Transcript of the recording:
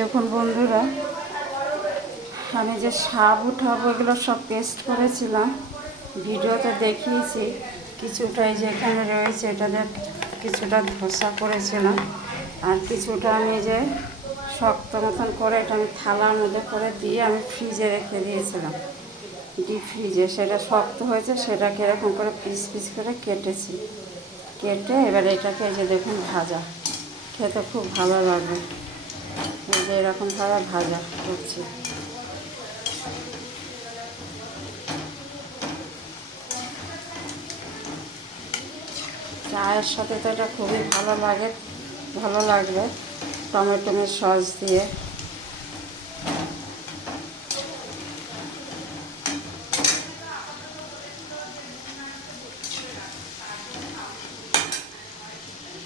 দেখুন বন্ধুরা, আমি যে সাবু ঠাবু এগুলো সব পেস্ট করেছিলাম, ভিডিওতে দেখিয়েছি। কিছুটা এই যে এখানে রয়েছে, এটা দিয়ে কিছুটা ধোসা করেছিলাম, আর কিছুটা আমি যে শক্ত মতন করে এটা আমি থালার মধ্যে করে দিয়ে আমি ফ্রিজে রেখে দিয়েছিলাম, ডিপ ফ্রিজে। সেটা শক্ত হয়েছে, সেটাকে এরকম করে পিস পিস করে কেটেছি। কেটে এবার এটাকে এই যে দেখুন ভাজা, খেতে খুব ভালো লাগবে। এই যে এরকমভাবে ভাজা করছি। চায়ের সাথে তো এটা খুবই ভালো লাগবে টমেটো সস দিয়ে।